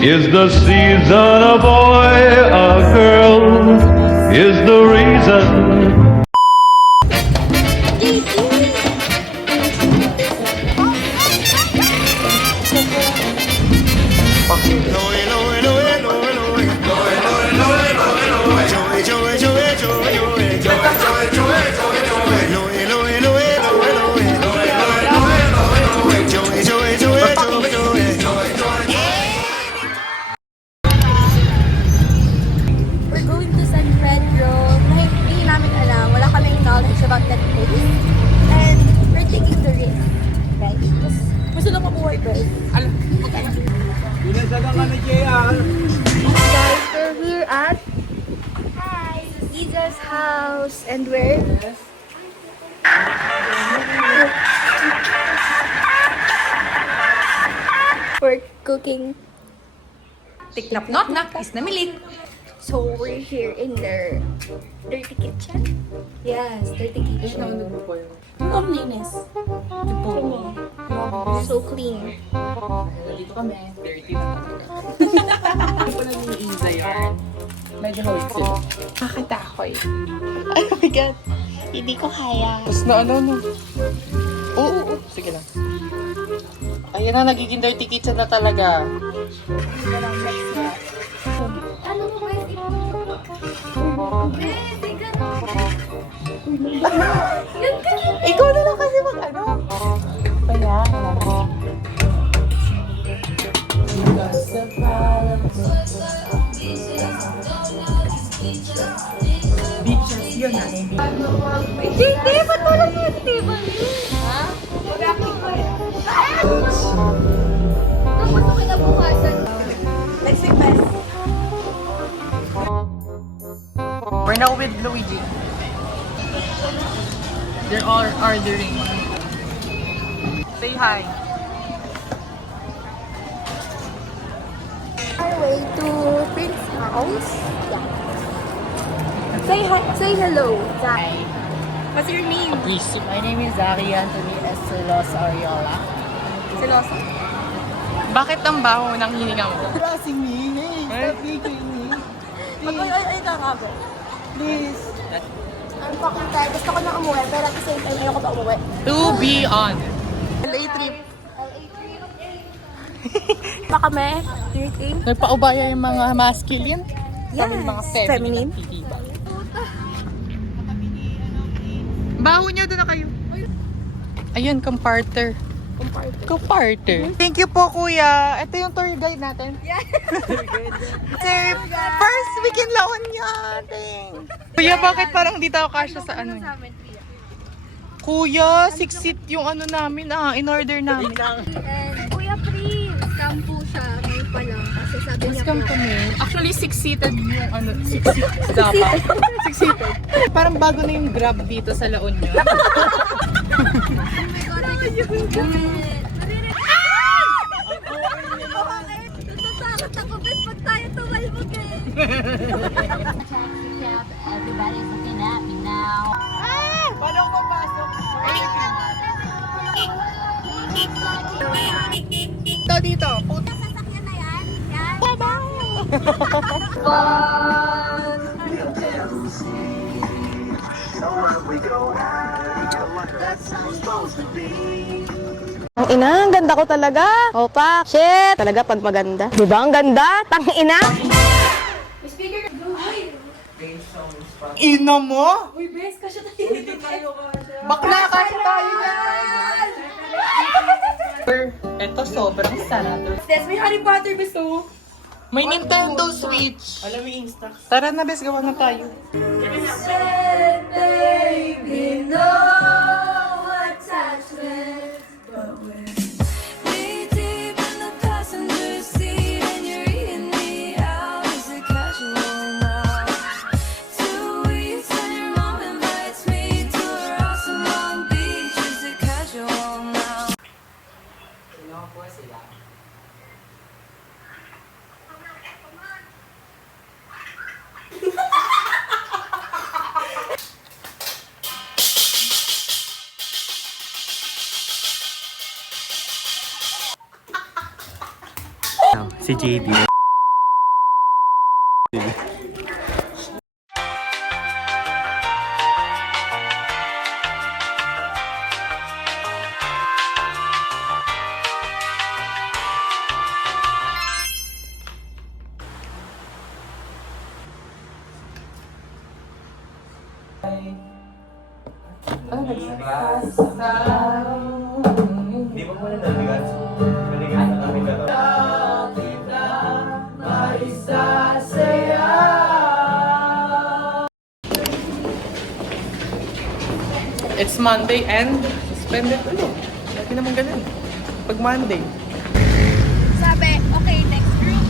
Is the season a boy, a girl? Is the reason? We're going to San Pedro na hindi namin alam. Wala kaming knowledge about that place. And we're taking the risk. Right? Gusto lang mabuhay, guys. Alam, magkano? Guys, we're here at Liza's house. And we're we're cooking. Tiknap not nak is namilik. So we're here in their dirty kitchen. Yes, dirty kitchen. Ang linis. So clean. Dito kami, dirty na talaga. Hindi ko lang iniisa yan. Medyo hold sila. Nakakatakoy. Oh my God. Hindi ko kaya. Tapos na ano no? Oo. Sige lang. Ayan na, nagiging dirty kitchen na talaga. Ano mo guys? Ikaw na lang kasi mag-ano. Kaya. Beaches yun na. Hindi, ba't wala yung table? Ha? Tapos ako kinabukasan. Next week, best. We're now with Luigi. They're all ordering. Say hi. Our way to Prince House. Yeah. Say hi. Say hello. Zach. What's your name? My name is Ari Anthony Estelos Ariola. Selosa. Bakit ang baho ng hininga mo? Crossing me, hey, stop making me. Ay, nakaka. Please. I'm fucking tired. Gusto ko na umuwi, pero at the same time, ayoko pa umuwi. To be on. LA trip. Pa kami, drinking. Nagpaubaya yung mga masculine. Yes, Kami mga feminine. feminine. Baho niyo doon na kayo. Ayun, comparter. Comparter. Thank you po, kuya. Ito yung tour guide natin. Yeah. Sir, first weekend laon yan. Kuya, bakit parang di tayo kasya sa ano? Kuya, 6 seat yung ano namin, in order namin. And Kuya Prince, kampu siya. Ngayon pa lang. Kasi sabi niya Come kami. Actually, 6-seated yung ano, 6-seated dapat. 6-seated. Parang bago na yung Grab dito sa La Union. Natatakot ako, best pag tayo tumalbog eh. Everybody's looking at me now. Paano ko pasok? Dito. Puta. Sasakyan na yan. Yan. Ang ina, ang ganda ko talaga. Opa, shit. Talaga pag maganda. Di ba ang ganda? Tang ina. Ina mo? Uy, bes, kasi tayo. Bakla kasi tayo yan. Ito sobrang sarap. Yes, may Harry Potter gusto. May Nintendo Switch. Alam mo yung Instax. Tara na, bes, gawa na tayo. Baby, no attachment. Si JD. Hindi mo muna naligas. Naligas na kami ka. It's Monday and suspended ulit. Lagi naman ganun. Pag Monday. Sabi, okay, next group.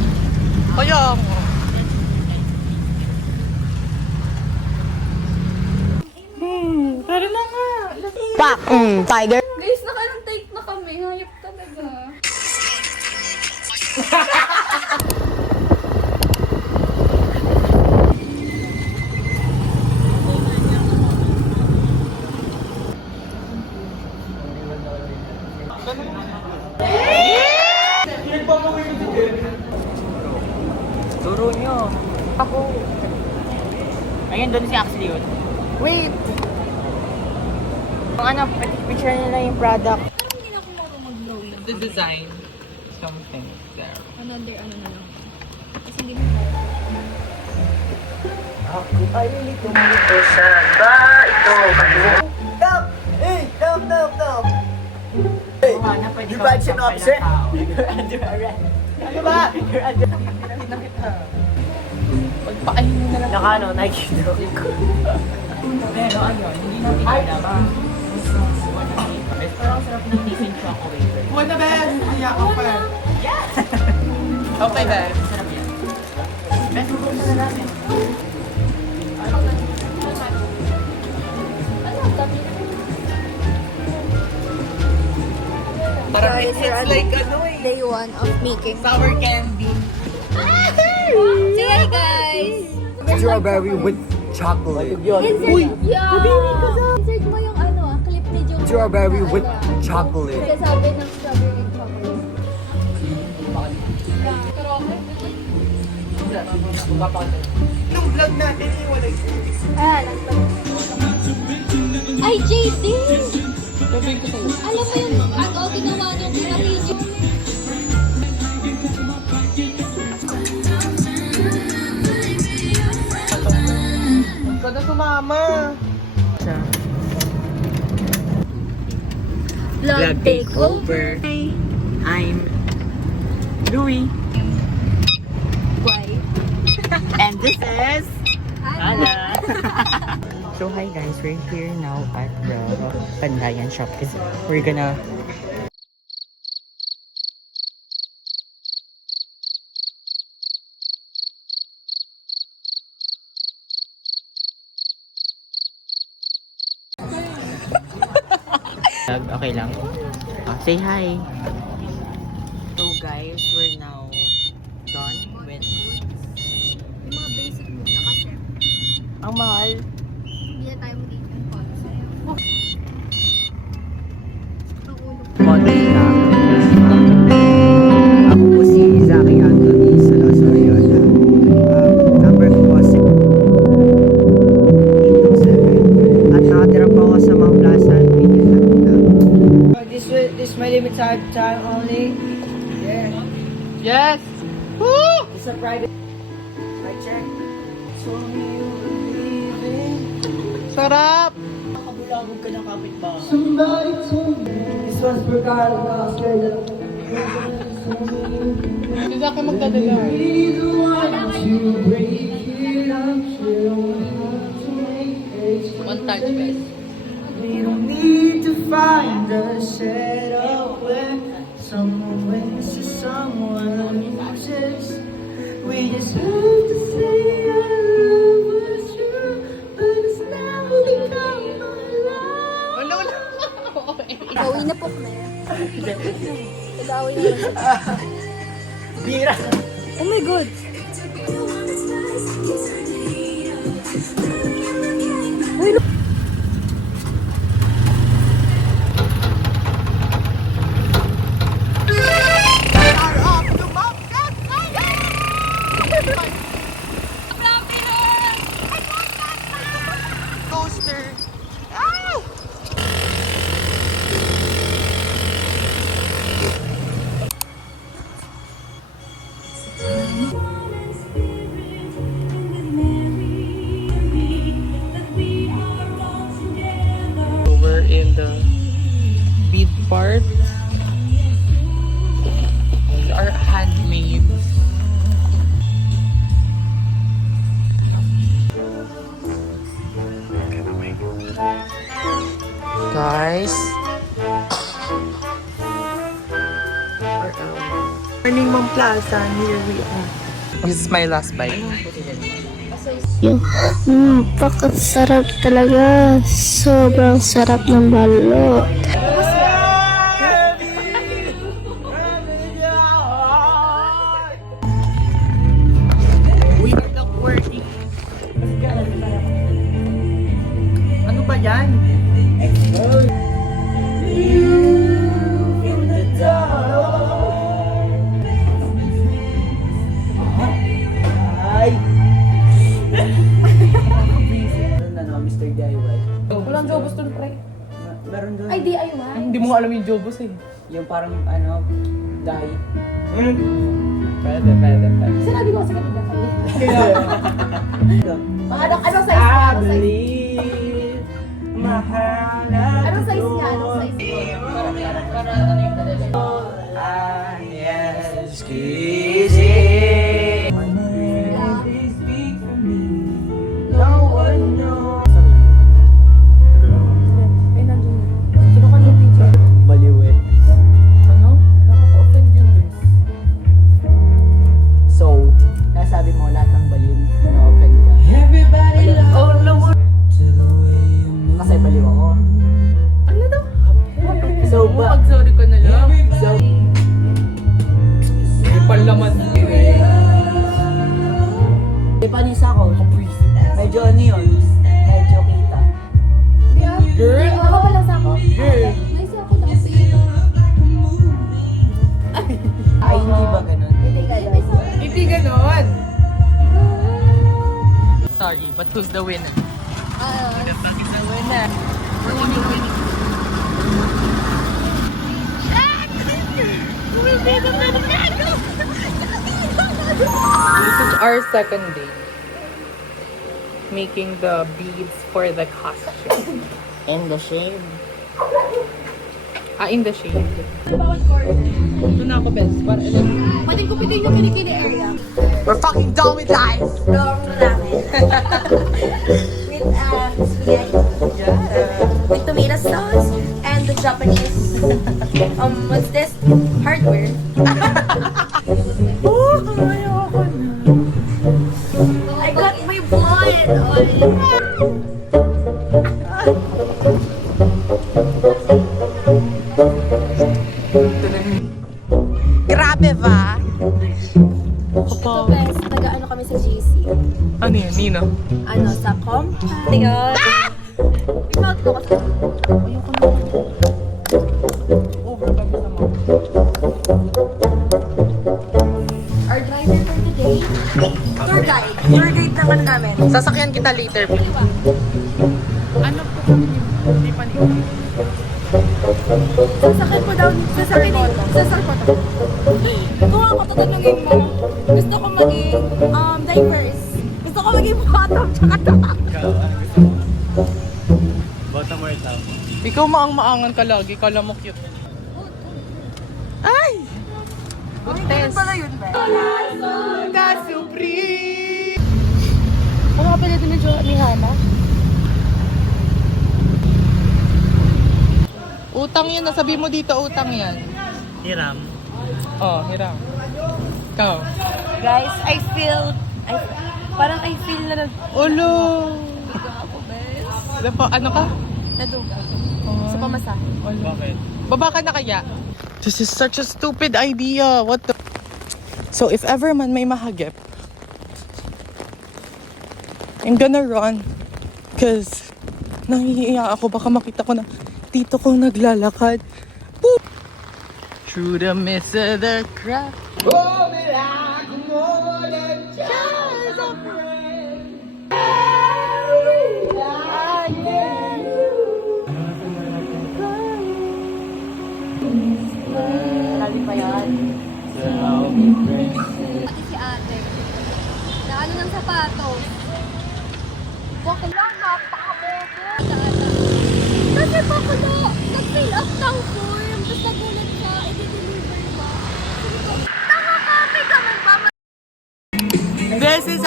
Kaya ako. Tara na nga. Pak! Tiger. Guys, naka-take na kami. Hayop talaga. Turo nyo. Ako. Ayun, doon si Axel yun. Wait! Kung ano, picture nila yung product. Hindi na ako marunong mag-glowing. The design. Something there. Another ano na lang. Kasi hindi mo Ako ay tumulito sa ba ito. Stop! Hey! Stop! Stop! Stop! Hey! Di ba sinopse? You're under arrest. Ano ba? You're under Pagpakain mo na lang. Nakano, Nike-stroke. Pero ayun, hindi natin alam. Parang sarap ng tasting chocolate. Buwan na, Ben! Kaya ako pa. Yes! Okay, Ben. Sarap yan. Best mo na natin. Parang it's like ano eh. Day 1 of making. Sour candy. Say hi, guys! Strawberry with chocolate. Insert, yeah! Insert mo yung ano, clip ni Joe. Strawberry na with ano, chocolate. Sasabi ng strawberry and chocolate. Pero okay. Nung vlog natin, wala Ah, ay, JD! Sabihin ko sa'yo. Alam mo yung ano, ginawa niyong na-video. Huwag na sumama. Vlog takeover. I'm Louie. Why? And this is Ana. So hi guys, we're here now at the Pandayan shop because we're gonna okay lang. Say hi. So guys, we're now done with Yung mga basic muna kasi ang mahal. hindi na tayo mag-eat ng concert. Ang ulo ko. Monica. Ako po si Zaki Anthony sa Los Oriola. Number ko po 627. At nakatira po ako sa Mount Plaza, Bigyan This my limited time only. Yeah. Yes! Woo! It's a private. I check. Sarap! Nakabulabog ka ng kapitbahay. This one's for Carl. Hindi sa akin magdadala. One touch best. We don't need to find a setup where someone wins or someone loses. We just have to say our love was true, but it's now become my love. Wala, wala. Gawin na po na yan. Gawin na siya. Bira! Oh my God! Coaster. Ow! the bead part. These are handmade. Guys. Morning Mom Plaza, here we are. This is my last bite. Pakasarap talaga. Sobrang sarap ng balot. We are not working. Ano ba yan? Ay! Ano, Mr. DIY. Walang jobos dun, pre. Meron doon. Ay, DIY. Hindi mo nga alam yung Jobos eh. Yung parang, ano, dye. Pwede. Sinabi ko kasi kanina kayo. Ito. Anong size niya? I Anong size? believe mahanap Anong size niya? Anong size niya? Para ano yung dalawa? Yes, kissing. No one knows. Ay, nandun na. Sino ka nung teacher? Baliw eh. Ano? Nakaka-offend yun guys. So, nasabi mo lahat ng baliw na-open ka. Oh, no more. Kasi baliw ako. Ano daw? So, Pag-sorry ko na lang. so, May palaman. may panisa ko. Medyo ano yun? Medyo kita. Girl! Ako pala sa ako. Girl! Nice ako dati. Ay, hindi ba ganun? Hindi kayo. Hindi ganon. Sorry, but who's the winner? The winner. This is our second day. Making the beads for the costume. And the shade. In the shade. Bawat corner. Ito na ako, Bes. Para alam. Pwedeng kupitin yung kinikini area. We're fucking done with life! Dorm na namin. With spaghetti. With tomato sauce. And the Japanese, what's this? Hardware. I got my blood on. Grabe ba? Ito best, nag-ano kami sa GC. Ano yun, Nino? Ano, sa compound. Tingnan. Ipag ko kasi. Ayoko na. Our driver for today, tour guide. Tour guide naman namin. Sasakyan kita later, B. Ano po kami hindi pa nito? Sasakyan mo daw, sasakyan mo. Kung ako tatanungin mo, gusto ko maging diverse. Gusto ko maging bottom tsaka top. Bottom or top? Ikaw maang-maangan ka lagi, kala mo cute. Ay! Ganun pala yun, be. Ka-supreme! Ano ka pala din ni Hana? Utang yan, nasabi mo dito utang yan. Hiram. Oh, hiram. Ikaw. Guys, I feel na Ulo! Ano ka? naduga. Sa pamasahe. Bakit? Baba ka na kaya? This is such a stupid idea. What the... So if ever man may mahagip, I'm gonna run. Cause nahihiya ako. Baka makita ko na tito kong naglalakad. Boop! Through the mist of the crowd. Marami pa yan. Pati si ate. Na ano ng sapatos. Bakla, napakabobo. Kasi bakla.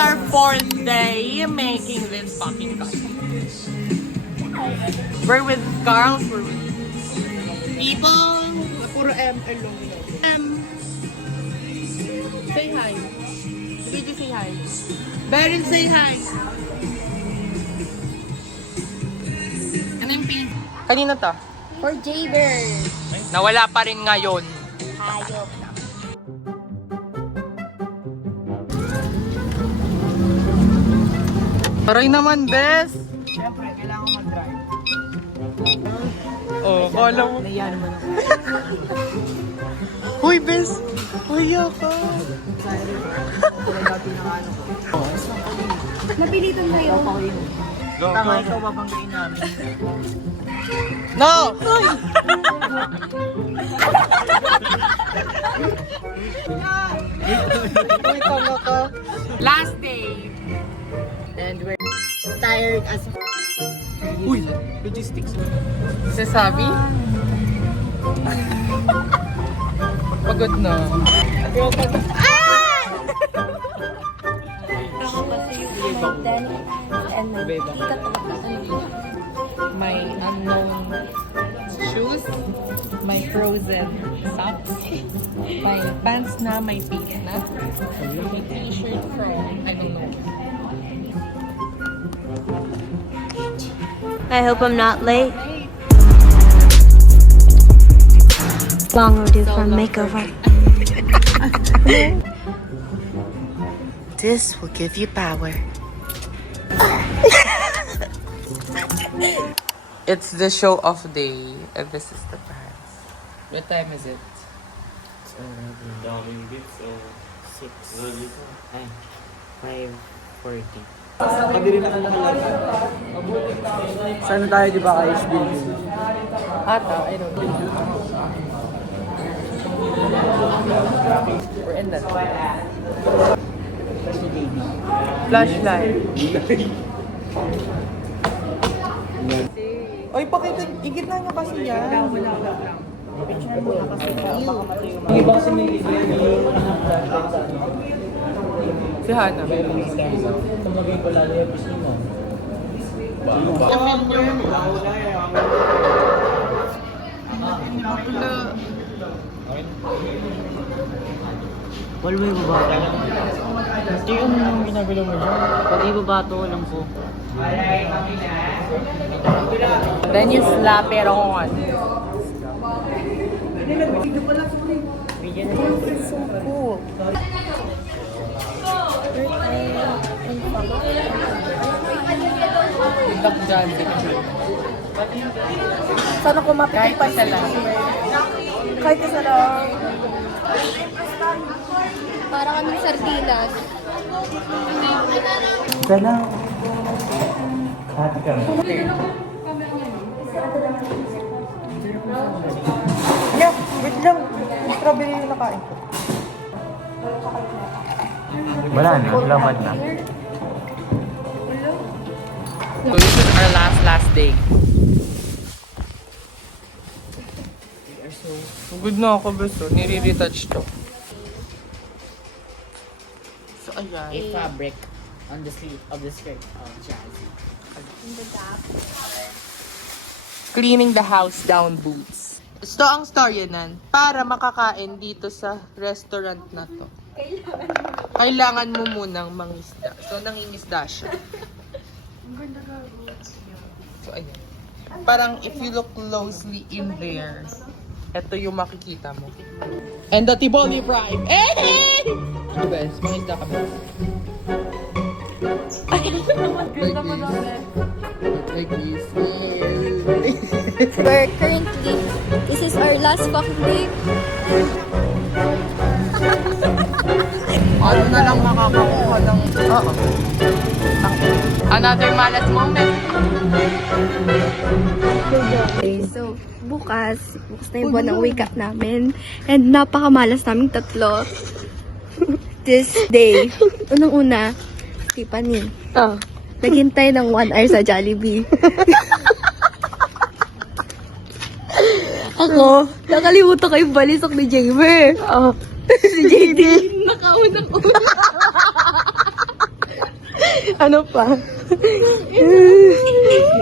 our 4th day making this fucking coffee. We're with Carl. We're with people. Puro M alone. Say hi. Did you say hi? Beryl, say hi. Ano yung pin? Kanino to? For Jaybird. Nawala pa rin ngayon. Hayop. Taray naman, Bes! Siyempre, kailangan ko mag-drive. Oh, kala mo. Naiyan mo na. Uy, Bes! Uya ka! Talaga pinakaano ko. Napilitan kayo. Tama, ikaw babanggain namin. No! Uy, tama ka. Last day. And we're tired as Uy, logistics. sasabi? Pagod na. Ako kasi yung my tennis and my My unknown shoes, my frozen socks, my pants na may pink na, my t-shirt from, I don't know. I hope I'm not late. Long overdue for a makeover. This will give you power. It's the show off day, and this is the prize. What time is it? Daming gifts, so 5:40. Sana tayo di ba kayo building? Ata, I don't know. We're in that. Flashlight. Oy, igitna nyo kasi yan. Yung iba kasi may Si Hana. tumagay ko lalo yung pisngi mo. Wala mo yung babato. Hindi yung ginagalaw mo dyan. Pag ibabato ko lang po. Then you slap it on. So cool. Tiktok dyan. Sana kumapit Kahit pa isa lang. Kahit isa lang. Para kami sardinas. Isa lang. Hati ka. Yeah, wait lang. Strawberry yung nakain ko. Wala na, lamad na. So this is our last day. Good na ako, beso. Nire-retouch to. So, ayan. A fabric on the sleeve of the skirt of Jazzy. Cleaning the house down boots. So, ang story nan, para makakain dito sa restaurant na to, kailangan mo munang mangisda. So, nangingisda siya. So, ayan. Parang if you look closely in there, ito yung makikita mo. And the Tiboli Prime. Eh! Ano guys, mangisda kami. Like this. We're currently, this is our last fucking day. Ano na lang makakakuha ng... Oo. Another malas moment. Okay, so bukas na yung buwan ng wake up namin. And napakamalas naming tatlo. This day. Unang-una, Tiffany. Naghintay ng 1 hour sa Jollibee. Ako, nakalimutan ko yung balisok ni Jamer. Si JD, nakaunang-una. Ano pa?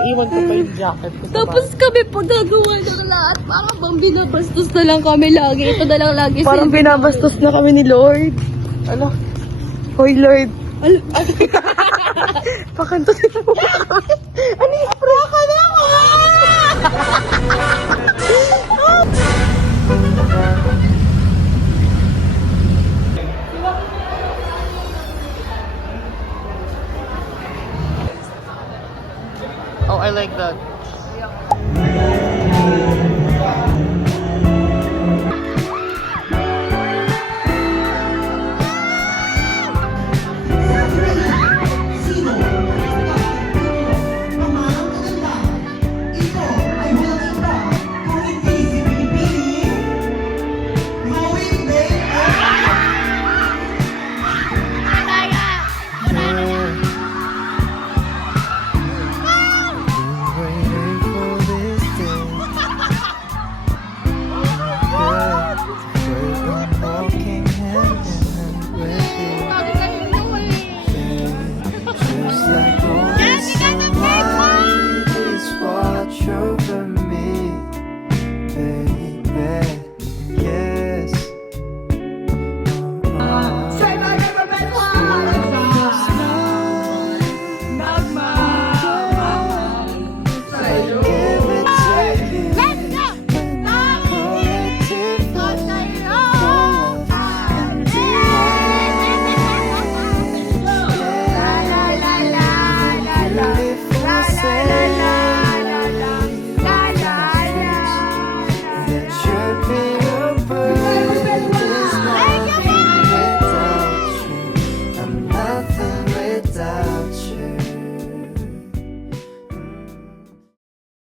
Iiwan ko pa yung jacket ko. Tapos kami pag nagawa ng lahat, parang bang binabastos na lang kami lagi. Ito na lang lagi Parang binabastos na kami ni Lord. Ano? Hoy, Lord. Pakanto sila mo. Ano yung spray ka na mo? Oh, I like that.